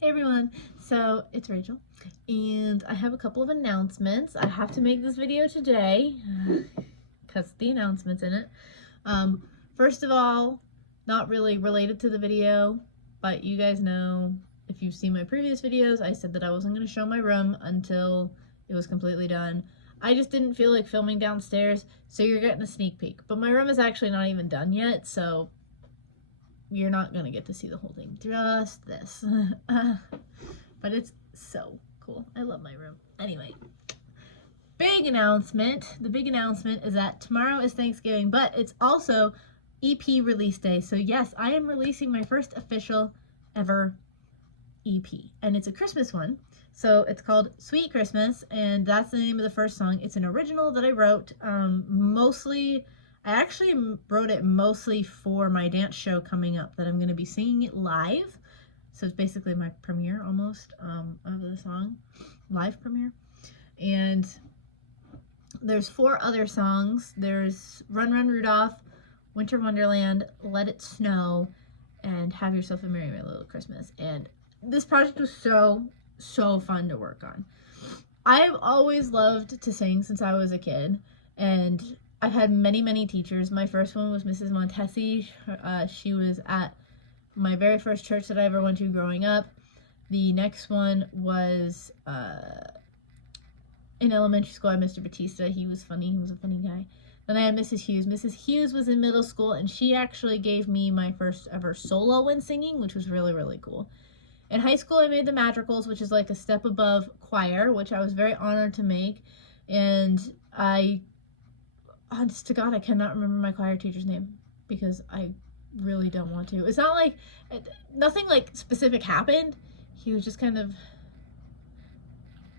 Hey everyone, so it's Rachel, and I have a couple of announcements. I have to make this video today because the announcement's in it. First of all, not really related to the video, but you guys know if you've seen my previous videos, I said that I wasn't going to show my room until it was completely done. I just didn't feel like filming downstairs, so you're getting a sneak peek. But my room is actually not even done yet, so you're not gonna get to see the whole thing, just this. But it's so cool. I love my room. Anyway, big announcement. The big announcement is that tomorrow is Thanksgiving, but it's also EP release day. So yes, I am releasing my first official ever EP, and it's a Christmas one. So it's called Sweet Christmas, and that's the name of the first song. It's an original that I wrote, I actually wrote it mostly for my dance show coming up that I'm going to be singing it live. So it's basically my premiere almost of the song, live premiere. And there's 4 other songs. There's Run Run Rudolph, Winter Wonderland, Let It Snow, and Have Yourself a Merry Little Christmas. And this project was so fun to work on. I've always loved to sing since I was a kid, and I've had many teachers. My first one was Mrs. Montesi. She was at my very first church that I ever went to growing up. The next one was in elementary school. I had Mr. Batista. He was funny. He was a funny guy. Then I had Mrs. Hughes. Mrs. Hughes was in middle school, and she actually gave me my first ever solo in singing, which was really cool. In high school, I made the Madrigals, which is like a step above choir, which I was very honored to make. And honest to God, I cannot remember my choir teacher's name because I really don't want to. It's not like, nothing like specific happened. He was just kind of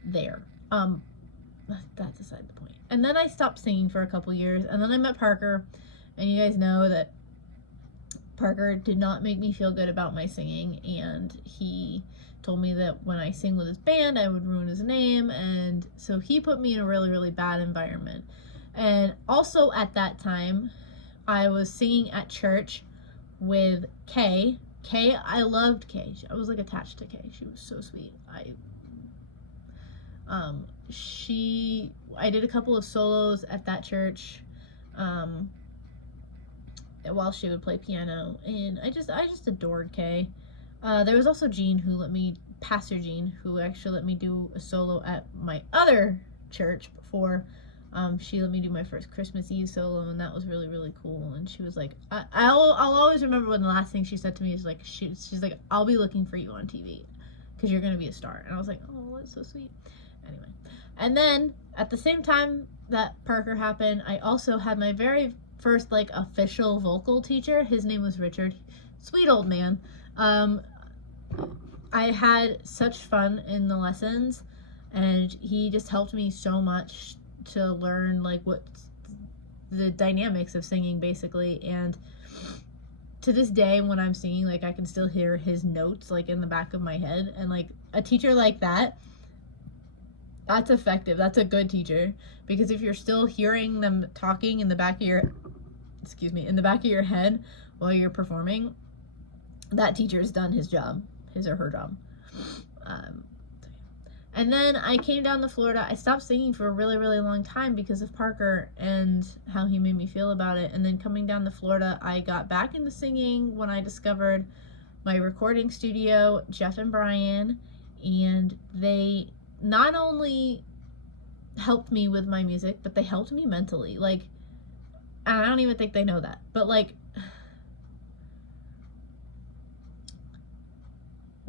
there. That's aside the point. And then I stopped singing for a couple years, and then I met Parker, and you guys know that Parker did not make me feel good about my singing, and he told me that when I sing with his band, I would ruin his name, and so he put me in a really bad environment. And also at that time, I was singing at church with Kay. I loved Kay. I was like attached to Kay. She was so sweet. I did a couple of solos at that church, while she would play piano, and I just adored Kay. There was also Jean, Pastor Jean, who actually let me do a solo at my other church before. She let me do my first Christmas Eve solo, and that was really cool. And she was like, I'll always remember when the last thing she said to me is like, she's like, I'll be looking for you on TV because you're gonna be a star. And I was like, oh, that's so sweet. Anyway, and then at the same time that Parker happened, I also had my very first like official vocal teacher. His name was Richard. Sweet old man. I had such fun in the lessons, and he just helped me so much to learn like what the dynamics of singing basically. And to this day when I'm singing, like I can still hear his notes like in the back of my head. And like a teacher like that's effective. That's a good teacher, because if you're still hearing them talking in the back of your head while you're performing, that teacher's done his or her job. And then I came down to Florida. I stopped singing for a really long time because of Parker and how he made me feel about it. And then coming down to Florida, I got back into singing when I discovered my recording studio, Jeff and Brian, and they not only helped me with my music, but they helped me mentally. Like, I don't even think they know that, but like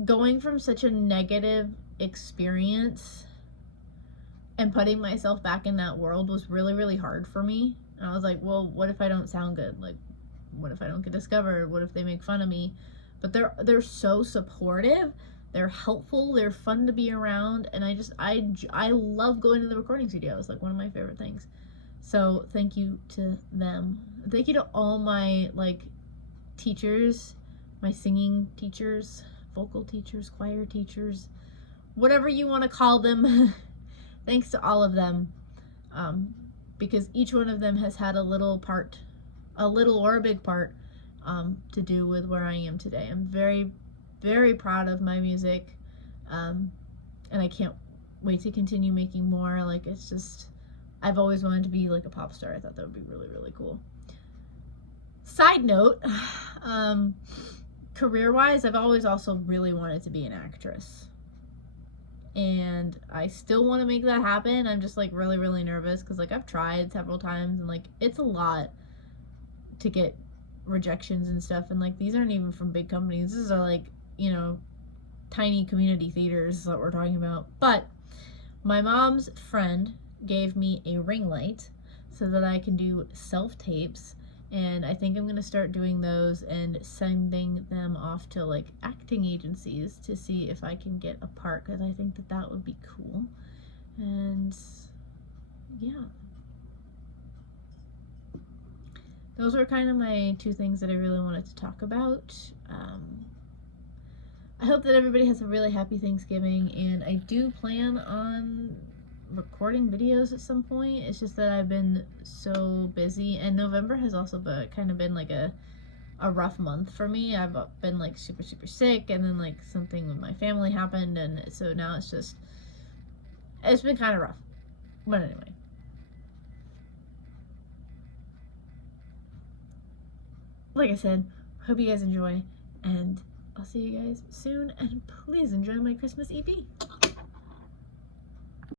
going from such a negative experience and putting myself back in that world was really hard for me. And I was like, well, what if I don't sound good? Like, what if I don't get discovered? What if they make fun of me? But they're so supportive. They're helpful. They're fun to be around. And I love going to the recording studio. It's like one of my favorite things. So thank you to them. Thank you to all my like teachers, my singing teachers, vocal teachers, choir teachers, whatever you want to call them. Thanks to all of them, because each one of them has had a little or a big part to do with where I am today. I'm very proud of my music. And I can't wait to continue making more. Like, it's just, I've always wanted to be like a pop star. I thought that would be really, really cool. Side note, career-wise, I've always also really wanted to be an actress. And I still want to make that happen. I'm just like really, really nervous because like I've tried several times and like it's a lot to get rejections and stuff. And like these aren't even from big companies. These are like, you know, tiny community theaters that we're talking about. But my mom's friend gave me a ring light so that I can do self-tapes. And I think I'm going to start doing those and sending them off to like acting agencies to see if I can get a part, because I think that that would be cool. And yeah. Those were kind of my two things that I really wanted to talk about. I hope that everybody has a really happy Thanksgiving, and I do plan on recording videos at some point. It's just that I've been so busy, and November has also kind of been like a rough month for me. I've been like super sick, and then like something with my family happened, and so now it's been kind of rough. But anyway, like I said, hope you guys enjoy, and I'll see you guys soon, and please enjoy my Christmas EP.